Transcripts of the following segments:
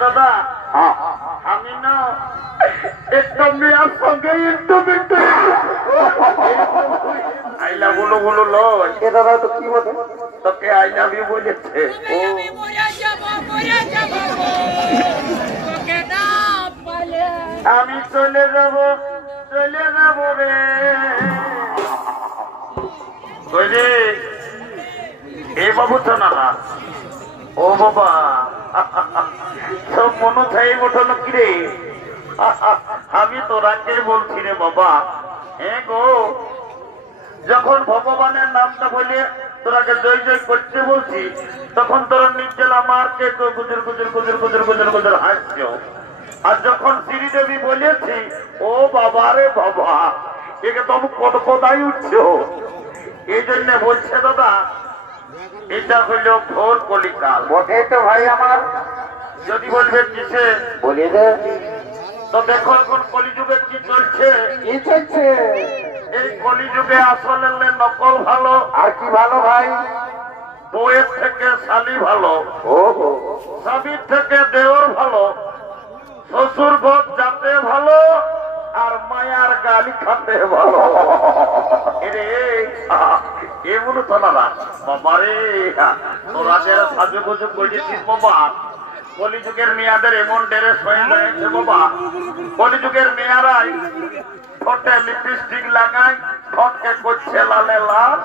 দাদা আমি না একটা মেয়ের সঙ্গে ইন্টারভিউ আই লাভ বলো লয় এ দাদা তো কি বলে তোকে আই লাভ ইউ বলেছে আমি চলে যাব রে কইরে এ বাবু তো না ও বাবা সব মনে চাই ওঠলো কি রে আমি তোরাকে বলছি রে বাবা হ্যাঁ গো যখন ভগবানের নামটা বলে তোরাকে জয় জয় করতে বলছি তখন তোরা নিজের আমারকে গুজর গুজর গুজর গুজর গুজর গুজর হাসছ আর যখন শ্রীদেবী বলেছি ও বাবা রে বাবা একে তো কত কোথায় উঠছ এই জন্য বলছে দাদা এটা হইল ঘোর কলিকাল বটে তো ভাই আমার যদি বলবে কিসে বলে দে তো দেখো এখন কলিযুগে কি চলছে কি চলছে এই কলিযুগে আসলে নকল ভালো আর কি ভালো ভাই বউয়ের থেকে শালি ভালো ও স্বামীর থেকে দেওর ভালো শ্বশুর ঘর যাতে ভালো আর মায়ার গালি খাতে ভালো রে এমন তো না বাবা রে তোরা যারা সাজুগুজু করেছিস বাবা কলিযুগের মেয়াদের এমন ড্রেস হয়ে গেছে বাবা কলিযুগের মেয়ারাই ঠোঁটে লিপস্টিক লাগায় ঠোঁটকে করছে লালে লাল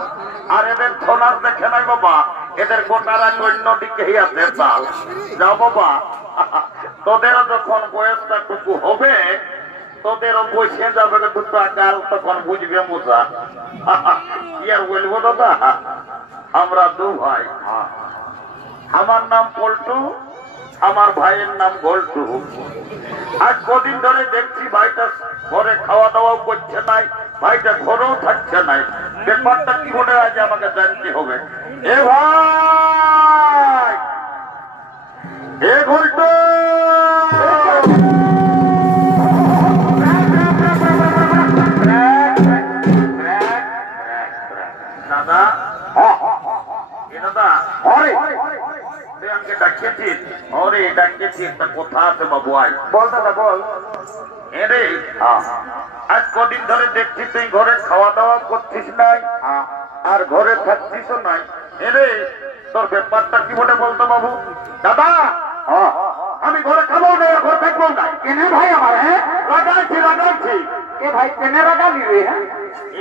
আর এদের ছোনার দেখে নাই বাবা এদের গোটারা অন্যদিকে আছে তাল যাও বাবা তোদের যখন বয়সটা টুকু হবে তোদেরও বসে যাবে দুটো গাল তখন বুঝবে মোজা কি আর বলবো দাদা আমরা দু ভাই আমার নাম পল্টু আমার ভাইয়ের নাম গল্টু আজ কদিন ধরে দেখছি ভাইটা ঘরে খাওয়া দাওয়াও করছে নাই ভাইটা ঘরেও থাকছে নাই ব্যাপারটা কি মনে আজ আমাকে জানতে হবে এ ভাই এ গল্টু দাদা এ দাদা আমাকে ডাকিয়েছিস ওরে ডাকিয়েছি একটা কথা আছে বাবু আয় বল দাদা বল এরে আজ কদিন ধরে দেখছি তুই ঘরে খাওয়া দাওয়া করছিস নাই আর ঘরে থাকছিস নাই এরে তোর ব্যাপারটা কি বলে বলতো বাবু দাদা আমি ঘরে খাবো না ঘরে থাকবো না কেনে ভাই আমার হ্যাঁ রাগাচ্ছি এ ভাই কেনে রাগালি রে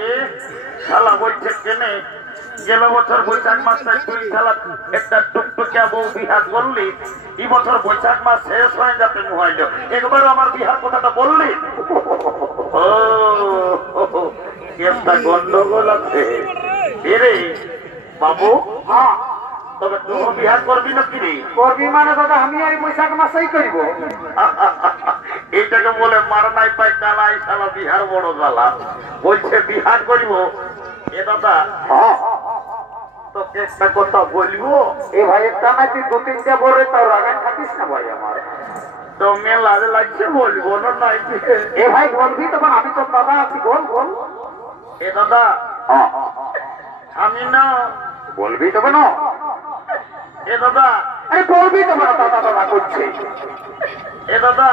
এ শালা বলছে কেনে গেল বছর বৈশাখ মাসটায় তুই শালা একটা টুকটুকিয়া বউ বিহার করলি এই বছর বৈশাখ মাস শেষ হয়ে যাতে মুহাইল একবার আমার বিহার কথাটা বললি ও একটা গন্ডগোল আছে এরে বাবু তবে তুই বিহার করবি না কি রে করবি মানে দাদা আমি এই বৈশাখ মাসেই করব এইটাকে বলে মার নাই পাই কালাই শালা বিহার বড় জ্বালা বলছে বিহার করিব এ দাদা তোকে একটা কথা বলবো এ ভাই একটা না তুই দু তিনটা বলে তাও রাগান থাকিস না ভাই আমার তো মেয়ে লাজে লাগছে বলবো না নাই এ ভাই বলবি তখন আমি তো দাদা আছি বল বল এ দাদা আমি না বলবি তবে না এ দাদা আরে বলবি তোমার দাদা দাদা করছে এ দাদা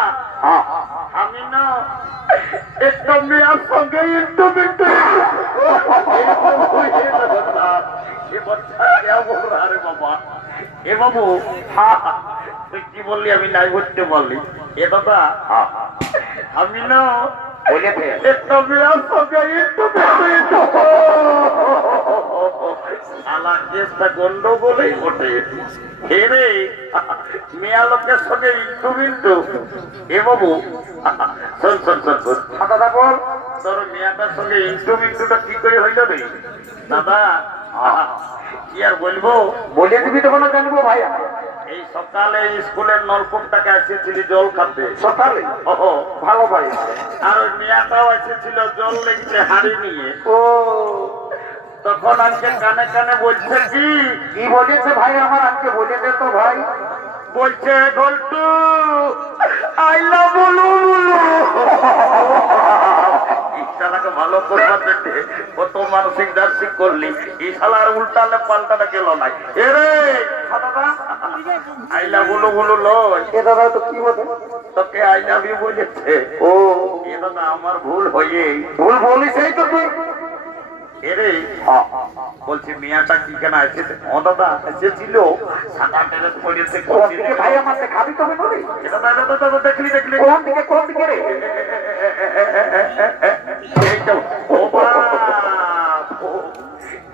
আমি না একটা মেয়ের সঙ্গে ইন্টারভিউ বাবা এ বাবু তুই কি বললি আমি নাই বলতে বললি এ দাদা আমি না একটা মেয়ের সঙ্গে গন্ডগোলেই ঘটে হেরে মেয়া লোকের সঙ্গে ইন্টু এ বাবু শোন শোন শোন শোন দাদা বল তোর মেয়াটার সঙ্গে ইন্টুটা কি করে হইল রে দাদা কি আর বলবো বলে দিবি তখন জানবো ভাই এই সকালে স্কুলের নলকূপটাকে এসেছিলি জল খাতে সকালে ওহো ভালো ভাই আর ওই মেয়াটাও এসেছিল জল লেগেছে হাড়ি নিয়ে ও তখন আজকে কানে কানে বলছে কি বলেছে ভাই আমার আজকে বলে দে তো ভাই বলছে গল্টু আই লাভ বলু ইশালাকে ভালো করবার জন্য কত মানসিক দার্শিক করলি ইশালার উল্টালে পাল্টাটা গেল নাই এরে আইলা বলো বলো লয় এ দাদা তো কি বলে তোকে আই লাভ ইউ বলেছে ও এটা না আমার ভুল হয়ে ভুল বলিস এই তো তুই এরে বলছি মিয়াটা কি কেন এসেছে ও দাদা এসেছিল সাদা ড্রেস পরেছে কোন দিকে ভাই আমার খাবি তবে নরে এটা দাদা দাদা দেখলি দেখলি কোন দিকে রে এই তো ও বাপ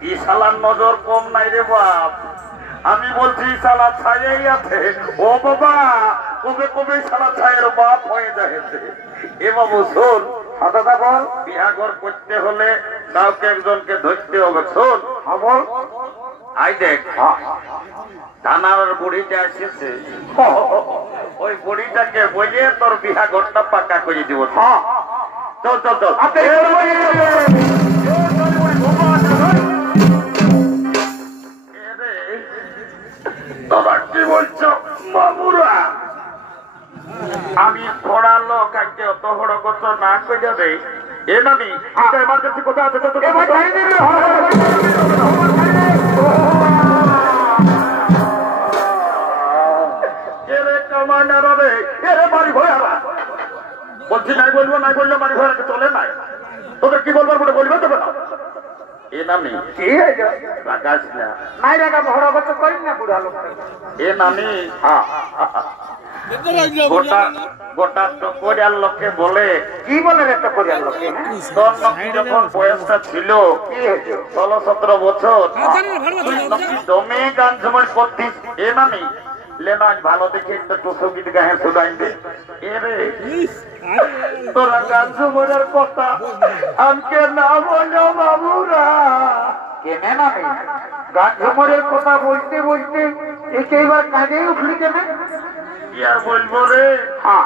ই শালার নজর কম নাই রে বাপ আমি বলছি শালা ছায়াই আছে ও বাবা কবে কবে শালা ছায়ের বাপ হয়ে যাচ্ছে এ বাবু শোন দাদা বল বিহাঘর করতে হলে কাউকে একজনকে ধরতে হবে শোন হ্যাঁ বল আই দেখ থানার বুড়িটা এসেছে ওই বুড়িটাকে বলে তোর বিহাঘরটা পাকা করে দিব হ্যাঁ চল চল চল তোরা কি বলছো বাবুরা আমি পড়া লোক আজকে অত বড় কথা না কই যাবে এ নামি এমার্জেন্সি কোথা আছে তো বলছি নাই বলবো নাই বললে বাড়ি ঘর চলে নাই তোদের কি বলবার বলে বলবে তবে না এ নামি কি হয়েছে রাখাস না নাই রেখা বড় কথা করিস না বুড়া লোক এ নামি গোটা গোটা টকরিয়ার লোকে বলে কি বলে রে তো করিয়ার লোকে তোর নাকি যখন বয়সটা ছিল কি হয়েছে 16-17 বছর তুই নাকি দমে গান সময় করতিস এ নামি লেনাজ ভালো দেখে একটা টুসুগীত গায়ে শুনাই দে এরে তোরা গান সময়ের কথা আমাকে না বলো বাবুরা কেনে না গান ঝুমরের কথা বলতে বলতে একেবার কাজে উঠলি কেনে কি আর বলবো রে হ্যাঁ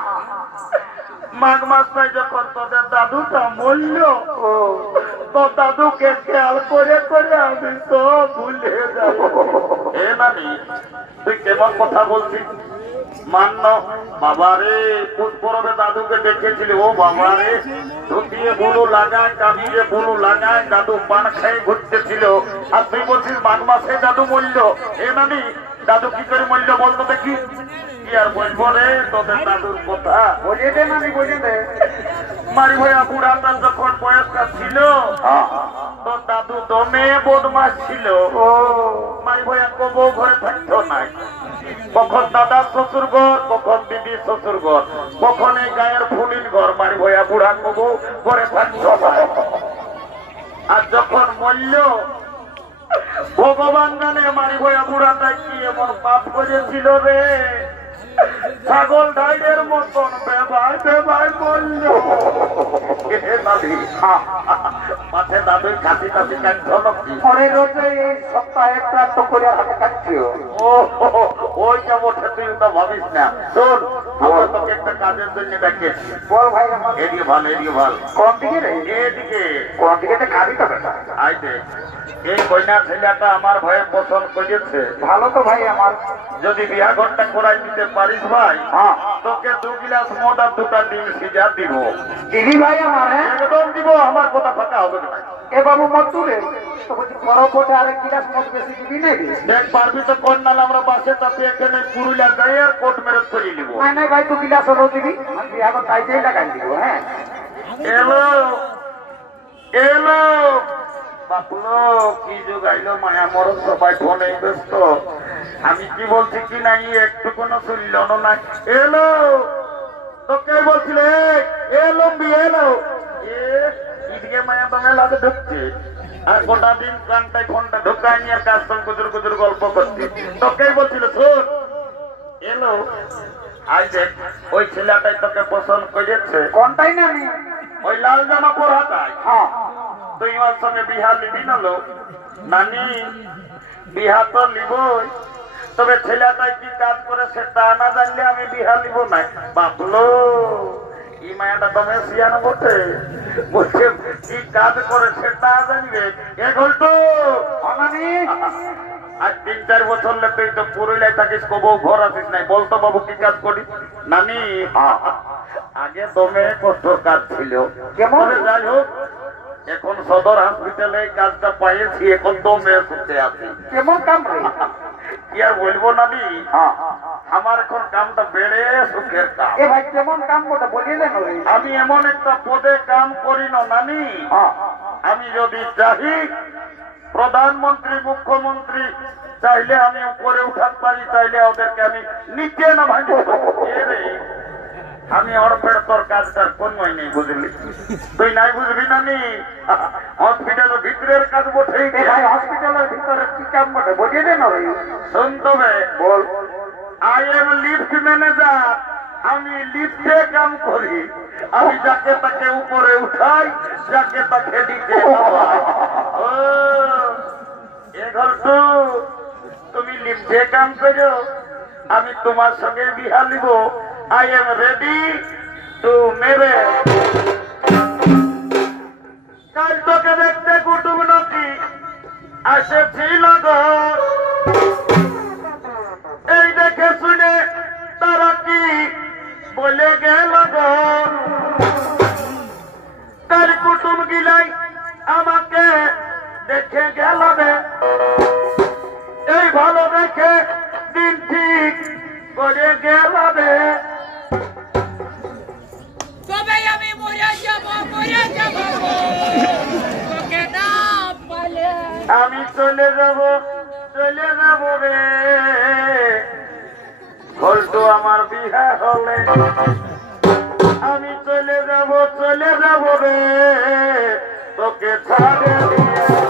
মাঘ মাসটায় যখন তোদের দাদুটা মরল ও তো দাদুকে খেয়াল করে করে আমি তো ভুলে যাব এ নানি তুই কেমন কথা বলছিস মান্য বাবারে পুষ্পরবে দাদুকে দেখেছিলি ও বাবারে ধুতিয়ে বুলু লাগায় কামিয়ে বুলু লাগায় দাদু পান খেয়ে ঘুরতেছিল আর তুই বলছিস মাঘ মাসে দাদু মরল এ নানি দাদু কি করে মরল বলতো দেখি কি আর বলবো রে তোদের দাদুর কথা বলে দে না বলে দে মারি ভাইয়া বুড়াটার যখন বয়সটা ছিল তো দাদু দমে বদমাস ছিল ও মারি ভাইয়া কবো ঘরে থাকতো নাই কখন দাদা শ্বশুর ঘর কখন দিদি শ্বশুর ঘর কখন এই গায়ের ফুলিন ঘর মারি ভাইয়া বুড়া কবো ঘরে থাকতো নাই আর যখন মরল ভগবান জানে মারি ভাইয়া বুড়াটা কি এমন পাপ করেছিল রে ছাগল ঢাইয়ের মতন বেবাই বেবাই বলল মাঠে দাদুই খাসি টাসি কাটছ নাকি পরে রোজে এই সপ্তাহে একটা তো করে হাতে কাটছি ও ওই যাব তুই তো ভাবিস না শোন আমরা তোকে একটা কাজের জন্য ডাকিয়েছি বল ভাই আমার এদিকে ভাল এদিকে ভাল কোন দিকে রে এদিকে কোন দিকে তো খাবি তো বেটা আইতে এই কন্যা ছেলেটা আমার ভয়ে পছন্দ করেছে ভালো তো ভাই আমার যদি বিয়াঘরটা করাই দিতে পারিস ভাই হ্যাঁ তোকে 2 গ্লাস মদ আর 2টা ডিম সিজা দিব দিদি ভাই আমার হ্যাঁ একদম দিব আমার কথা ফাঁকা হবে না এ বাবু মত তুলে তো বলছি বড় ফোটে আর কিলাস মত বেশি দিবি না দেখ পারবি তো কোন নাল আমরা বাসে তাতে এখানে পুরুলিয়া যাই আর কোর্ট মেরেজ করে নিব নাই নাই ভাই 2 গিলাস হলো দিবি আমি এখন তাইতেই লাগাই দিব হ্যাঁ এলো এলো বাপলো কি যুগ আইলো মায়া মরণ সবাই ফোনে ব্যস্ত আমি কি বলছি কি নাই একটু কোনো শুনল না এলো তোকে বলছিলে এলো এলো এদিকে মায়া বাংলাতে ঢুকছে আর গোটা দিন কানটায় ফোনটা ঢুকায়নি আর কাজ সঙ্গে গুজুর গুজুর গল্প করছে তোকেই বলছিল শোন এলো আজ দেখ ওই ছেলেটাই তোকে পছন্দ করেছে কোনটাই না আমি ওই লাল জামা পরাটাই হ্যাঁ তুই আমার সঙ্গে বিহা নিবি না লোক নানি বিহা তো নিবই তবে ছেলেটাই কি কাজ করে সেটা না জানলে আমি বিহা নিব না বাপলো এই মায়াটা তুমি শিয়ানো বটে বলছে কি কাজ করে সেটা জানবে এখন তো অনানি আর 3-4 বছর তুই তো পুরুলিয়ায় থাকিস কবো ঘর আসিস নাই বলতো বাবু কি কাজ করি নানি আগে দমে কঠোর কাজ ছিল কেমন? যাই হোক এখন সদর হসপিটালে কাজটা পাইছি এখন দমে করতে আসি কেমন কাম রে কি আর বলবো নানি, হ্যাঁ আমার এখন কামটা বেড়ে সুখের কাম। এ ভাই কেমন কাম করতে বলিলেন রে? আমি এমন একটা পদে কাম করি না নানি, হ্যাঁ আমি যদি চাহি প্রধানমন্ত্রী মুখ্যমন্ত্রী চাইলে আমি উপরে উঠাতে পারি, চাইলে ওদেরকে আমি নিচে না ভাঙি। আমি অর্পের তোর কাজটার কোনই নেই, বুঝলি? তুই নাই বুঝবি নানি, হসপিটালের ভিতরের কাজ বটেই। এ ভাই হসপিটালের ভিতরে কি কাম করতে বলিলেন রে? শুন তবে, বল। আই এম লিফট ম্যানেজার, আমি লিফটে কাম করি। আমি যাকে তাকে উপরে উঠাই, যাকে তাকে নিচে নামাই। ও ঘন্টু, তুমি লিফটে কাম করো, আমি তোমার সঙ্গে বিহা নিব। I am ready to marriage. কাল তোকে দেখতে কুটুম নাকি আসেছিল গো, এই দেখে শুনে তারা কি বলে গেল গো। কাল কুটুম গিলাই আমাকে দেখে গেল রে, এই ভালো দেখে দিন ঠিক করে গেল রে। তবে আমি মরে যাব তোকে না পালে আমি চলে যাব রে, ঘন্টু আমার বিহা হলে। আমি চলে যাব রে, তোকে ছাড়ে দিয়ে।